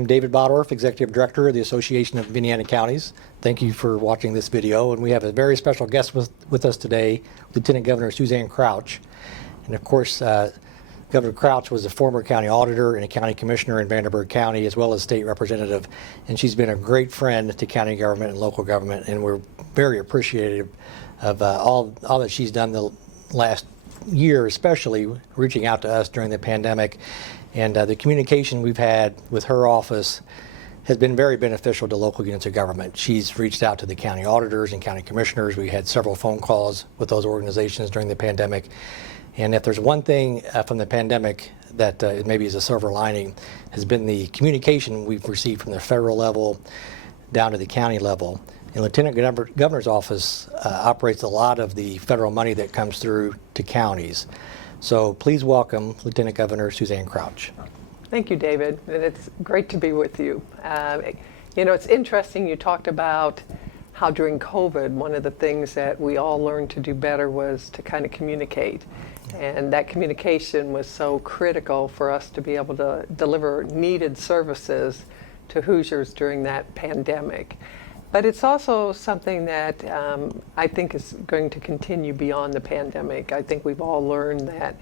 I'm David Bodorf, Executive Director of the Association of Indiana Counties. Thank you for watching this video, and we have a very special guest with us today, Lieutenant Governor Suzanne Crouch. And of course, Governor Crouch was a former county auditor and a county commissioner in Vanderburgh County, as well as state representative, and she's been a great friend to county government and local government, and we're very appreciative of all that she's done the last year, especially reaching out to us during the pandemic. And the communication we've had with her office has been very beneficial to local units of government. She's reached out to the county auditors and county commissioners. We had several phone calls with those organizations during the pandemic. And if there's one thing from the pandemic that maybe is a silver lining, has been the communication we've received from the federal level down to the county level. And Lieutenant Governor's office operates a lot of the federal money that comes through to counties. So please welcome Lieutenant Governor Suzanne Crouch. Thank you, David, and it's great to be with you. You know, it's interesting, you talked about how during COVID, one of the things that we all learned to do better was to kind of communicate. And that communication was so critical for us to be able to deliver needed services to Hoosiers during that pandemic. But it's also something that I think is going to continue beyond the pandemic. I think we've all learned that,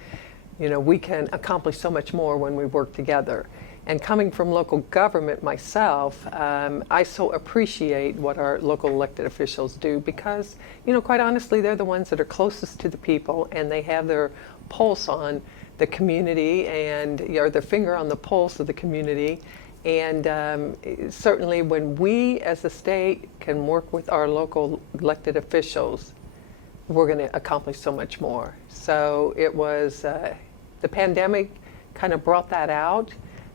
you know, we can accomplish so much more when we work together. And coming from local government myself, I so appreciate what our local elected officials do because, you know, quite honestly, they're the ones that are closest to the people and they have their pulse on the community and, you know, their finger on the pulse of the community. And certainly when we as a state can work with our local elected officials, we're going to accomplish so much more. So it was, the pandemic kind of brought that out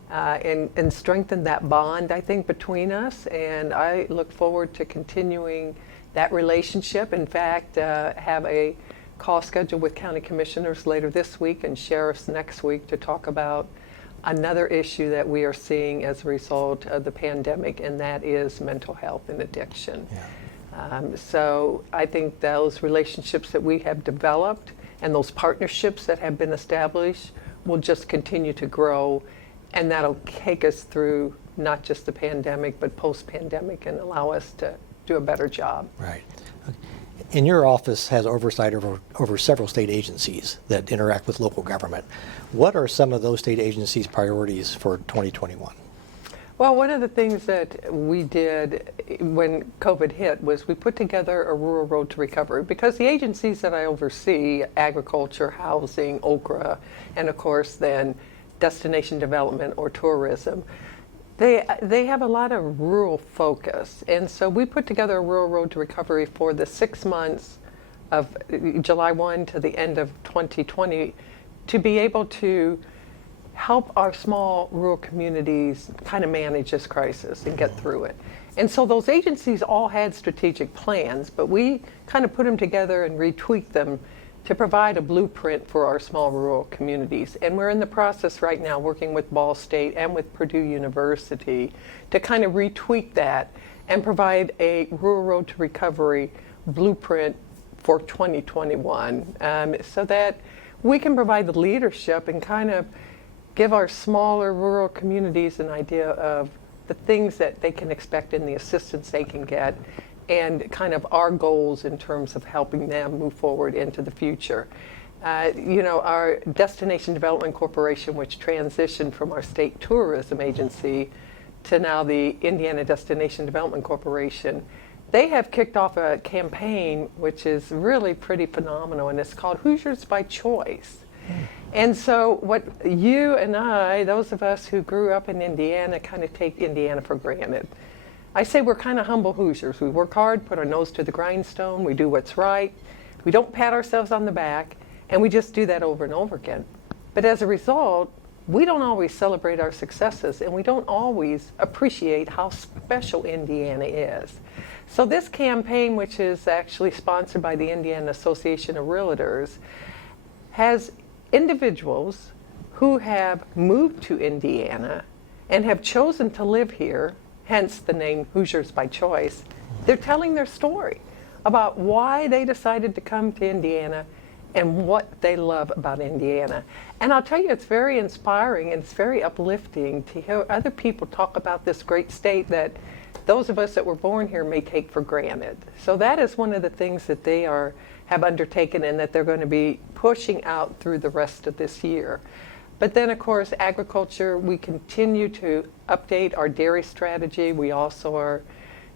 and strengthened that bond, I think, between us. And I look forward to continuing that relationship. In fact, have a call scheduled with county commissioners later this week and sheriffs next week to talk about another issue that we are seeing as a result of the pandemic, and that is mental health and addiction. Yeah. So I think those relationships that we have developed and those partnerships that have been established will just continue to grow, and that'll take us through not just the pandemic, but post-pandemic and allow us to do a better job. Right. And your office has oversight over several state agencies that interact with local government. What are some of those state agencies' priorities for 2021? Well, one of the things that we did when COVID hit was we put together a rural road to recovery because the agencies that I oversee, agriculture, housing, OCRA, and of course then destination development or tourism, they have a lot of rural focus. And so we put together a rural road to recovery for the 6 months of July 1 to the end of 2020 to be able to help our small rural communities kind of manage this crisis and get through it. And so those agencies all had strategic plans, but we kind of put them together and retweaked them to provide a blueprint for our small rural communities. And we're in the process right now working with Ball State and with Purdue University to kind of retweak that and provide a rural road to recovery blueprint for 2021 so that we can provide the leadership and kind of give our smaller rural communities an idea of the things that they can expect and the assistance they can get and kind of our goals in terms of helping them move forward into the future. You know, our Destination Development Corporation, which transitioned from our state tourism agency to now the Indiana Destination Development Corporation, they have kicked off a campaign which is really pretty phenomenal, and it's called Hoosiers by Choice. And so what you and I, those of us who grew up in Indiana, kind of take Indiana for granted. I say we're kind of humble Hoosiers. We work hard, put our nose to the grindstone, we do what's right, we don't pat ourselves on the back, and we just do that over and over again. But as a result, we don't always celebrate our successes, and we don't always appreciate how special Indiana is. So this campaign, which is actually sponsored by the Indiana Association of Realtors, has individuals who have moved to Indiana and have chosen to live here, hence the name Hoosiers by Choice. They're telling their story about why they decided to come to Indiana and what they love about Indiana. And I'll tell you, it's very inspiring and it's very uplifting to hear other people talk about this great state that those of us that were born here may take for granted. So that is one of the things that they have undertaken and that they're going to be pushing out through the rest of this year. But then, of course, agriculture, we continue to update our dairy strategy. We also are,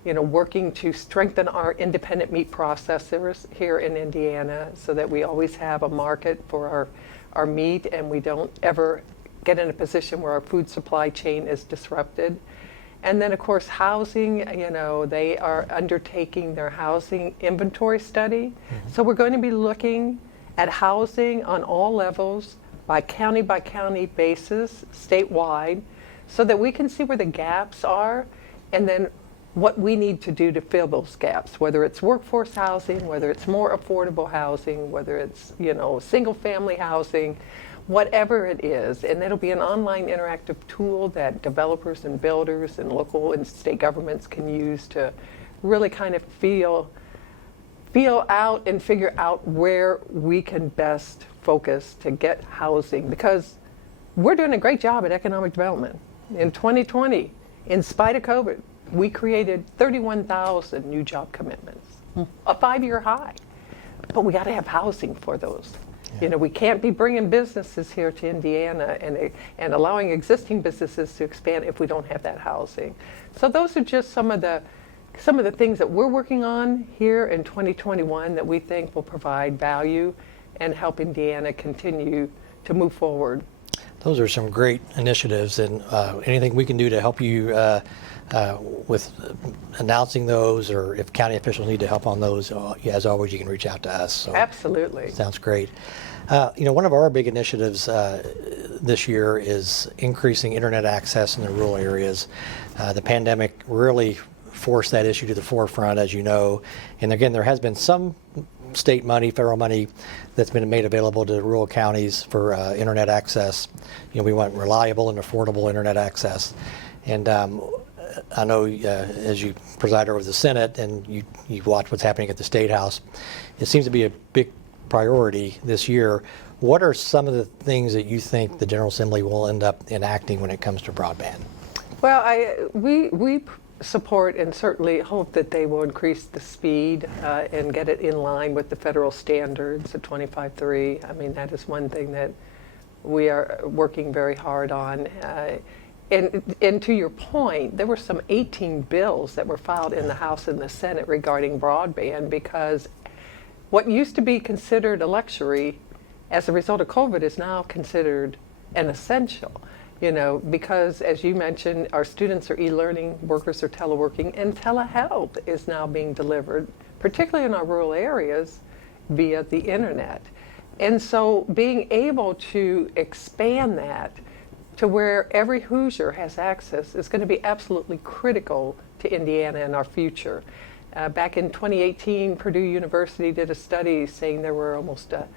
working to strengthen our independent meat processors here in Indiana so that we always have a market for our meat and we don't ever get in a position where our food supply chain is disrupted. And then, of course, housing, they are undertaking their housing inventory study. Mm-hmm. So we're going to be looking at housing on all levels by county basis, statewide, so that we can see where the gaps are and then what we need to do to fill those gaps, whether it's workforce housing, whether it's more affordable housing, whether it's, single family housing, whatever it is. And it'll be an online interactive tool that developers and builders and local and state governments can use to really kind of feel out and figure out where we can best focus to get housing, because we're doing a great job at economic development. In 2020, in spite of COVID, we created 31,000 new job commitments, a 5-year high. But we got to have housing for those. Yeah. We can't be bringing businesses here to Indiana and allowing existing businesses to expand if we don't have that housing. So those are just some of the things that we're working on here in 2021 that we think will provide value and help Indiana continue to move forward. Those are some great initiatives, and anything we can do to help you with announcing those, or if county officials need to help on those, as always, you can reach out to us. So absolutely. Sounds great. One of our big initiatives this year is increasing internet access in the rural areas. The pandemic really forced that issue to the forefront, as you know. And again, there has been some state money, federal money, that's been made available to rural counties for internet access. We want reliable and affordable internet access. And I know as you preside over the Senate and you watch what's happening at the State House, it seems to be a big priority this year. What are some of the things that you think the General Assembly will end up enacting when it comes to broadband? Well, we support and certainly hope that they will increase the speed and get it in line with the federal standards of 25.3. I mean, that is one thing that we are working very hard on. And to your point, there were some 18 bills that were filed in the House and the Senate regarding broadband, because what used to be considered a luxury as a result of COVID is now considered an essential. Because as you mentioned, our students are e-learning, workers are teleworking, and telehealth is now being delivered, particularly in our rural areas, via the internet. And so being able to expand that to where every Hoosier has access is going to be absolutely critical to Indiana and our future. Back in 2018, Purdue University did a study saying there were almost a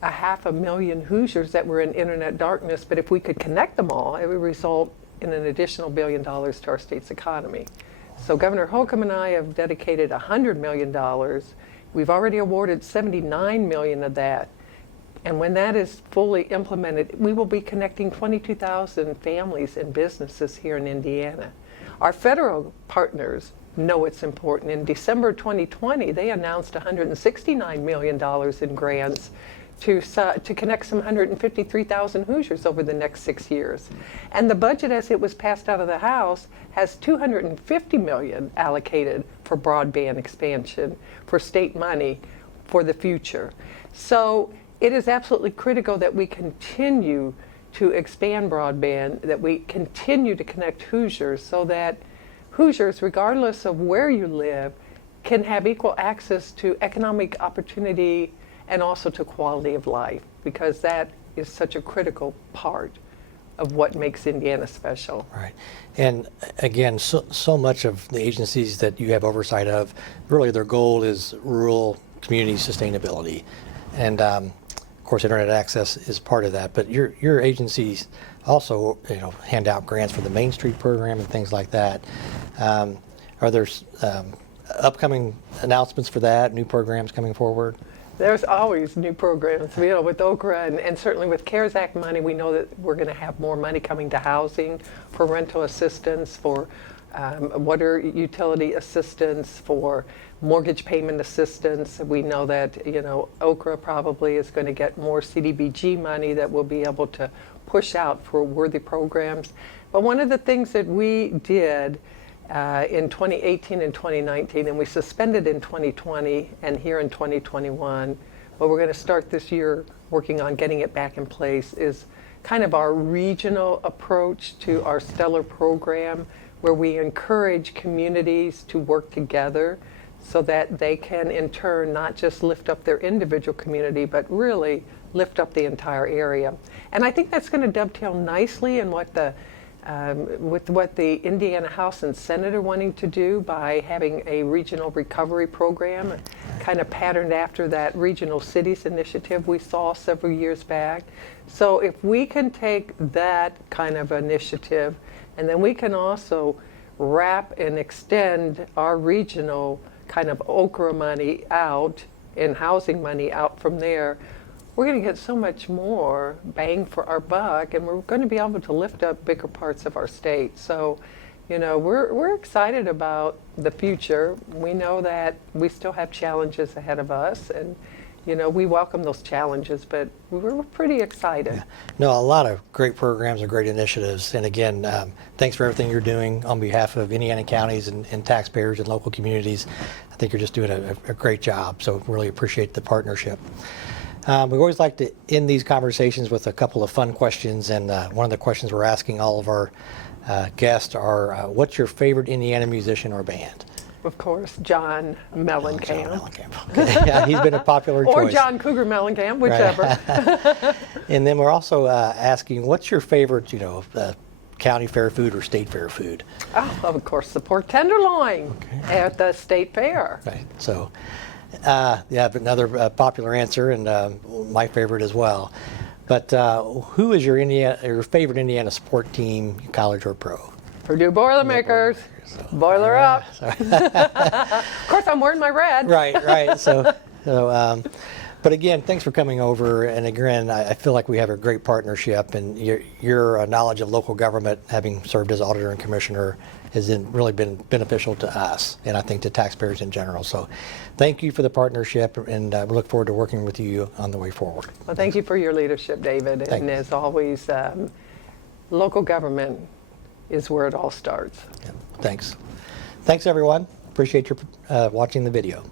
500,000 Hoosiers that were in internet darkness, but if we could connect them all, it would result in an additional $1 billion to our state's economy. So Governor Holcomb and I have dedicated $100 million. We've already awarded $79 million of that. And when that is fully implemented, we will be connecting 22,000 families and businesses here in Indiana. Our federal partners know it's important. In December 2020, they announced $169 million in grants to connect some 153,000 Hoosiers over the next 6 years. And the budget, as it was passed out of the House, has $250 million allocated for broadband expansion, for state money for the future. So it is absolutely critical that we continue to expand broadband, that we continue to connect Hoosiers so that Hoosiers, regardless of where you live, can have equal access to economic opportunity and also to quality of life, because that is such a critical part of what makes Indiana special. Right. And again, so much of the agencies that you have oversight of, really their goal is rural community sustainability. And of course, internet access is part of that, but your agencies also hand out grants for the Main Street program and things like that. Are there upcoming announcements for that, new programs coming forward? There's always new programs, with Okra and certainly with CARES Act money, we know that we're going to have more money coming to housing, for rental assistance, for water utility assistance, for mortgage payment assistance. We know that, Okra probably is going to get more CDBG money that we'll be able to push out for worthy programs. But one of the things that we did in 2018 and 2019, and we suspended in 2020 and here in 2021, but we're going to start this year working on getting it back in place, is kind of our regional approach to our Stellar program, where we encourage communities to work together so that they can in turn not just lift up their individual community, but really lift up the entire area. And I think that's going to dovetail nicely in what with what the Indiana House and Senate are wanting to do by having a regional recovery program, kind of patterned after that Regional Cities initiative we saw several years back. So if we can take that kind of initiative, and then we can also wrap and extend our regional kind of Okra money out and housing money out from there, we're going to get so much more bang for our buck, and we're going to be able to lift up bigger parts of our state. So, we're excited about the future. We know that we still have challenges ahead of us, and we welcome those challenges, but we're pretty excited. Yeah. No, a lot of great programs and great initiatives. And again, thanks for everything you're doing on behalf of Indiana counties and taxpayers and local communities. I think you're just doing a great job, so really appreciate the partnership. We always like to end these conversations with a couple of fun questions, and one of the questions we're asking all of our guests are, what's your favorite Indiana musician or band? Of course, John Mellencamp. John Mellencamp. Okay. Yeah, he's been a popular choice. Or John Cougar Mellencamp, whichever. Right. And then we're also asking, what's your favorite, county fair food or state fair food? Oh, of course, the pork tenderloin at the state fair. Right. So, but another popular answer, and my favorite as well. But who is your favorite Indiana sport team, college or pro? Purdue Boilermakers. Boiler up. Of course, I'm wearing my red. Right. So, but again, thanks for coming over. And again, I feel like we have a great partnership, and your knowledge of local government, having served as auditor and commissioner, has really been beneficial to us, and I think to taxpayers in general. So thank you for the partnership, and we look forward to working with you on the way forward. Well, thank you for your leadership, David. Thanks. And as always, local government is where it all starts. Yeah, thanks. Thanks, everyone. Appreciate your watching the video.